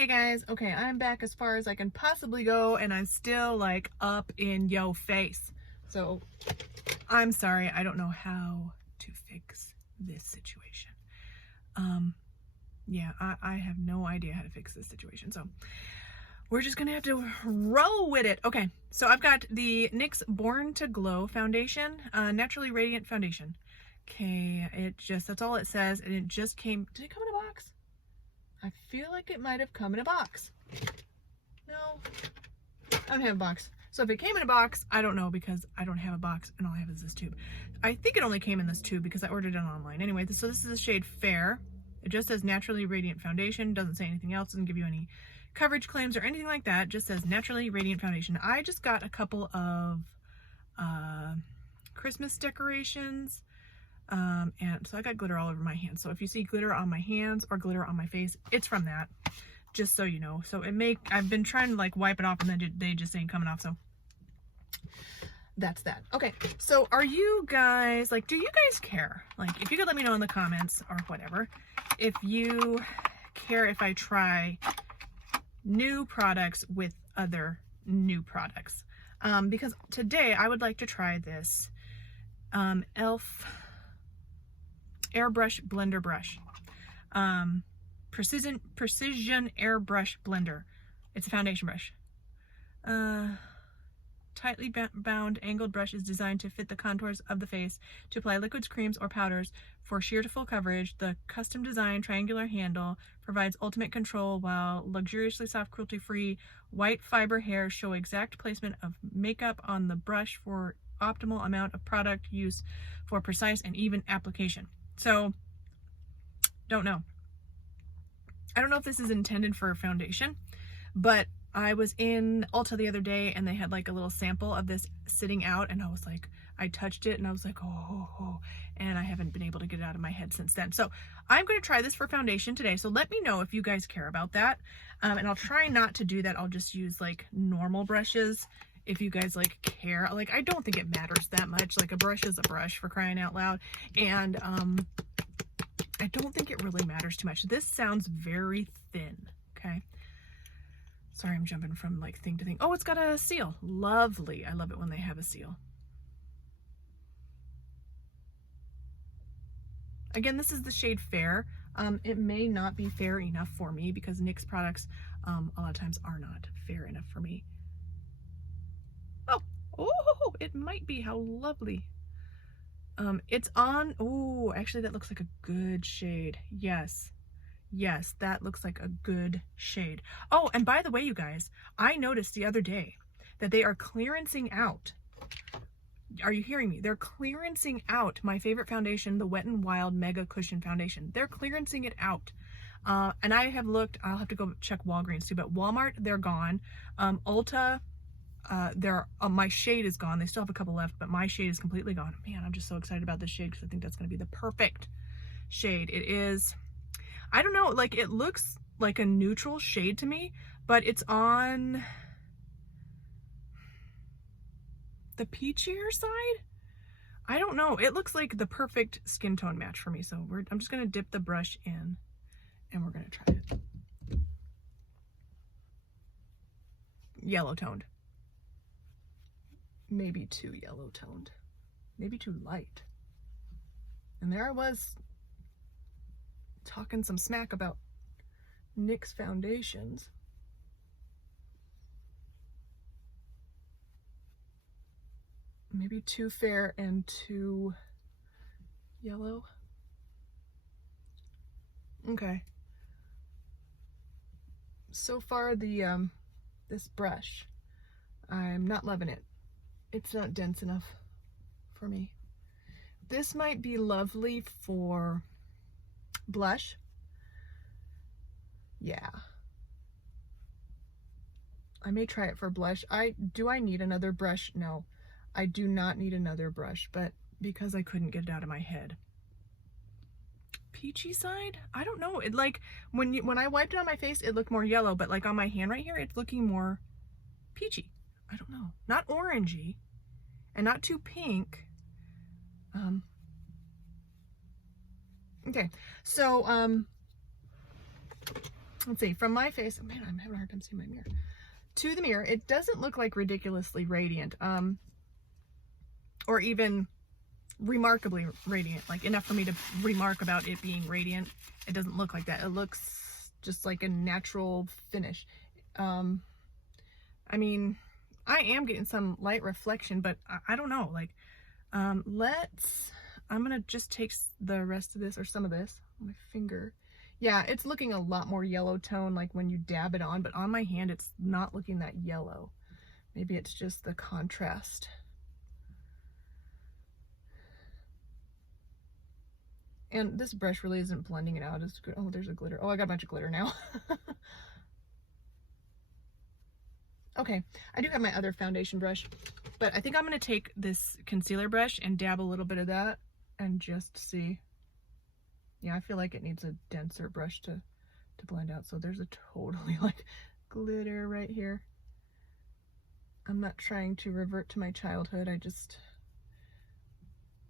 Hey guys, okay, I'm back as far as I can possibly go, and I'm still like up in yo face. So I'm sorry, I don't know how to fix this situation. Yeah, I have no idea how to fix this situation. So we're just gonna have to roll with it. Okay, so I've got the NYX Born to Glow foundation, naturally radiant foundation. Okay, that's all it says, and it just came. Did it come in a box? I feel like it might have come in a box. No, I don't have a box. So if it came in a box, I don't know, because I don't have a box and all I have is this tube. I think it only came in this tube because I ordered it online. Anyway, so this is the shade Fair. It just says Naturally Radiant Foundation. Doesn't say anything else. Doesn't give you any coverage claims or anything like that. Just says Naturally Radiant Foundation. I just got a couple of Christmas decorations. And so I got glitter all over my hands. So if you see glitter on my hands or glitter on my face, it's from that. Just so you know. So I've been trying to like wipe it off, and then they just ain't coming off. So that's that. Okay, so are you guys, like, do you guys care? Like, if you could let me know in the comments or whatever, if you care if I try new products with other new products. Because today I would like to try this e.l.f. airbrush blender brush. Precision airbrush blender. It's a foundation brush. Tightly bound angled brush is designed to fit the contours of the face. To apply liquids, creams, or powders for sheer to full coverage, the custom designed triangular handle provides ultimate control, while luxuriously soft, cruelty-free white fiber hairs show exact placement of makeup on the brush for optimal amount of product use for precise and even application. So, don't know. I don't know if this is intended for a foundation, but I was in Ulta the other day and they had like a little sample of this sitting out, and I was like, I touched it and I was like, oh, and I haven't been able to get it out of my head since then. So I'm going to try this for foundation today. So let me know if you guys care about that. And I'll try not to do that. I'll just use like normal brushes if you guys like care. Like, I don't think it matters that much. Like, a brush is a brush, for crying out loud. And I don't think it really matters too much. This sounds very thin, okay? Sorry, I'm jumping from like thing to thing. Oh, it's got a seal. Lovely. I love it when they have a seal. Again, this is the shade Fair. It may not be fair enough for me because NYX products a lot of times are not fair enough for me. Oh, it might be. How lovely. It's on, oh, actually that looks like a good shade. Yes, that looks like a good shade. Oh, and by the way, you guys, I noticed the other day that they are clearancing out. Are you hearing me? They're clearancing out my favorite foundation, the Wet n Wild Mega Cushion Foundation. They're clearancing it out. And I have looked, I'll have to go check Walgreens too, but Walmart, they're gone. Ulta, my shade is gone. They still have a couple left, but my shade is completely gone. Man, I'm just so excited about this shade because I think that's going to be the perfect shade. It is, I don't know, like, it looks like a neutral shade to me, but it's on the peachier side. I don't know. It looks like the perfect skin tone match for me. So I'm just going to dip the brush in and we're going to try it. Yellow toned. Maybe too yellow toned. Maybe too light. And there I was talking some smack about NYX foundations. Maybe too fair and too yellow. Okay. So far this brush, I'm not loving it. It's not dense enough for me. This might be lovely for blush. Yeah. I may try it for blush. Do I need another brush? No, I do not need another brush, but because I couldn't get it out of my head. Peachy side? I don't know. It, like, when I wiped it on my face, it looked more yellow, but like on my hand right here, it's looking more peachy. I don't know. Not orangey and not too pink. Okay, so let's see, from my face, oh man, I'm having a hard time seeing my mirror, to the mirror, it doesn't look like ridiculously radiant, or even remarkably radiant, like enough for me to remark about it being radiant. It doesn't look like that. It looks just like a natural finish. I mean, I am getting some light reflection, but I don't know, like, I'm gonna just take the rest of this, or some of this, on my finger. Yeah, it's looking a lot more yellow tone, like when you dab it on, but on my hand, it's not looking that yellow. Maybe it's just the contrast. And this brush really isn't blending it out as good. Oh, there's a glitter. Oh, I got a bunch of glitter now. Okay, I do have my other foundation brush, but I think I'm going to take this concealer brush and dab a little bit of that and just see. Yeah, I feel like it needs a denser brush to blend out. So there's a totally like glitter right here. I'm not trying to revert to my childhood. I just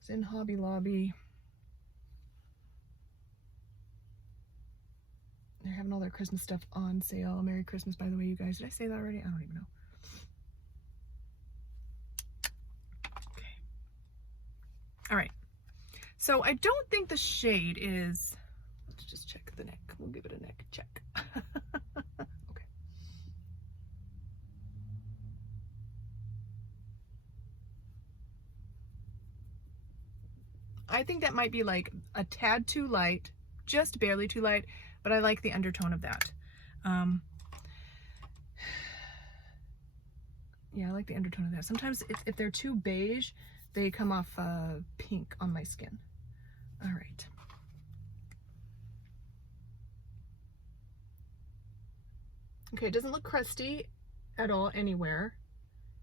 was in Hobby Lobby. They're having all their Christmas stuff on sale. Merry Christmas, by the way, you guys. Did I say that already? I don't even know. Okay. All right. So I don't think the shade is, let's just check the neck. We'll give it a neck check. Okay. I think that might be like a tad too light, just barely too light, but I like the undertone of that. Yeah, I like the undertone of that. Sometimes if they're too beige, they come off pink on my skin. All right. Okay, it doesn't look crusty at all anywhere.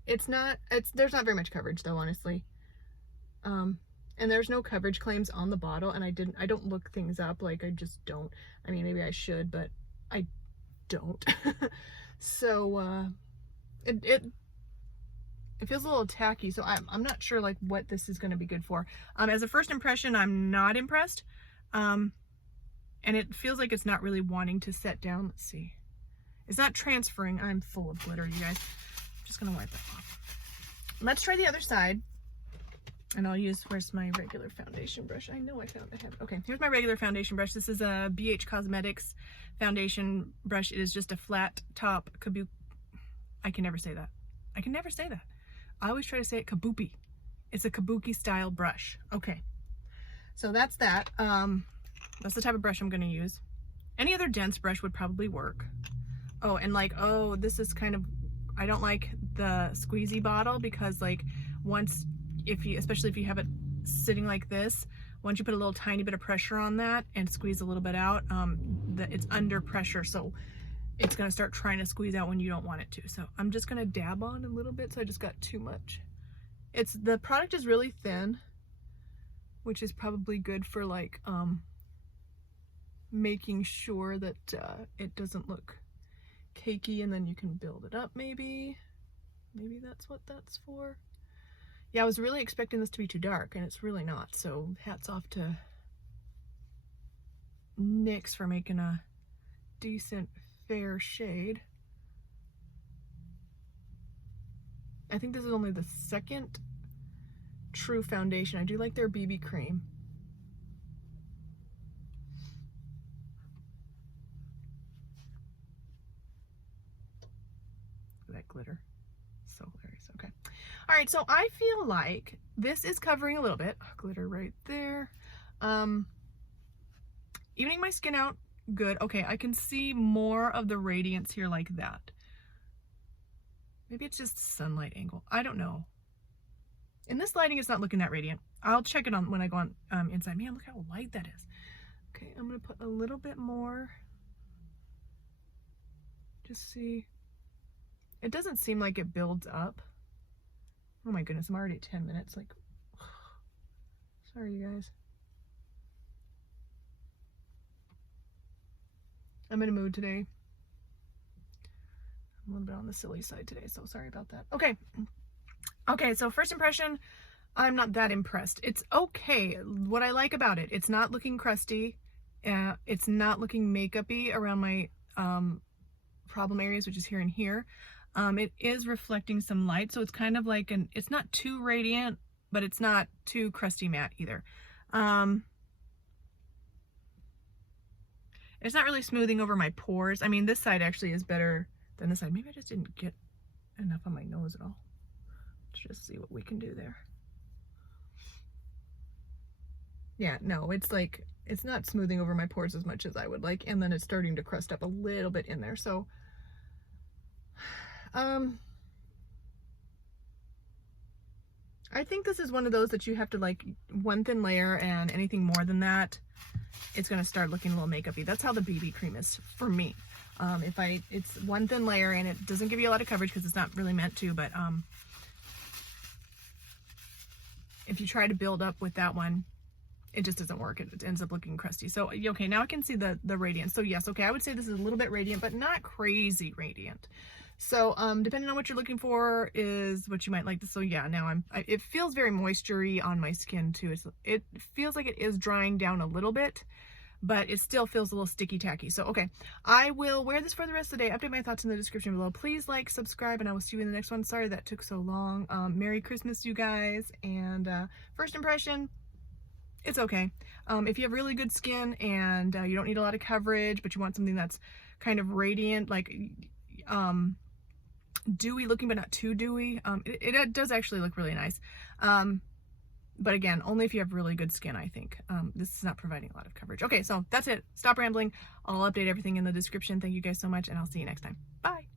There's not very much coverage though, honestly. And there's no coverage claims on the bottle, and I don't look things up, like I just don't. I mean, maybe I should, but I don't. So it feels a little tacky, so I'm not sure like what this is going to be good for. As a first impression, I'm not impressed, and it feels like it's not really wanting to set down. Let's see, it's not transferring. I'm full of glitter, you guys. I'm just gonna wipe that off. Let's try the other side. And I'll use, where's my regular foundation brush? I know I have it. Okay, here's my regular foundation brush. This is a BH Cosmetics foundation brush. It is just a flat top kabuki. I can never say that. I always try to say it kabuki. It's a kabuki style brush. Okay, so that's that. That's the type of brush I'm gonna use. Any other dense brush would probably work. Oh, and like, oh, this is kind of, I don't like the squeezy bottle, because like once, especially if you have it sitting like this, once you put a little tiny bit of pressure on that and squeeze a little bit out, it's under pressure, so it's gonna start trying to squeeze out when you don't want it to. So I'm just gonna dab on a little bit, so I just got too much. The product is really thin, which is probably good for like making sure that it doesn't look cakey, and then you can build it up maybe. Maybe that's what that's for. Yeah, I was really expecting this to be too dark, and it's really not. So hats off to Nyx for making a decent, fair shade. I think this is only the second true foundation. I do like their BB cream. That glitter, so hilarious. Okay. All right, so I feel like this is covering a little bit. Glitter right there. Evening my skin out, good. Okay, I can see more of the radiance here like that. Maybe it's just sunlight angle. I don't know. In this lighting, it's not looking that radiant. I'll check it on when I go on inside. Man, look how light that is. Okay, I'm gonna put a little bit more. Just see. It doesn't seem like it builds up. Oh my goodness, I'm already at 10 minutes. Like, sorry, you guys. I'm in a mood today. I'm a little bit on the silly side today, so sorry about that. Okay. Okay, so first impression, I'm not that impressed. It's okay. What I like about it, it's not looking crusty. It's not looking makeup-y around my problem areas, which is here and here. It is reflecting some light, so it's kind of like it's not too radiant, but it's not too crusty matte either. It's not really smoothing over my pores. I mean, this side actually is better than this side. Maybe I just didn't get enough on my nose at all. Let's just see what we can do there. Yeah, no, it's like, it's not smoothing over my pores as much as I would like, and then it's starting to crust up a little bit in there. So I think this is one of those that you have to like one thin layer, and anything more than that, it's going to start looking a little makeup-y. That's how the BB cream is for me. It's one thin layer, and it doesn't give you a lot of coverage because it's not really meant to, but if you try to build up with that one, it just doesn't work. It ends up looking crusty. So, okay, now I can see the radiance. So yes, okay, I would say this is a little bit radiant, but not crazy radiant. So, depending on what you're looking for is what you might like. So yeah, now it feels very moisture-y on my skin too. It feels like it is drying down a little bit, but it still feels a little sticky tacky. So, okay, I will wear this for the rest of the day. Update my thoughts in the description below. Please like, subscribe, and I will see you in the next one. Sorry that took so long. Merry Christmas, you guys. And first impression, it's okay. If you have really good skin and you don't need a lot of coverage, but you want something that's kind of radiant, like dewy looking, but not too dewy, it does actually look really nice. But again, only if you have really good skin, I think. This is not providing a lot of coverage. Okay, so that's it. Stop rambling. I'll update everything in the description. Thank you guys so much, and I'll see you next time. Bye.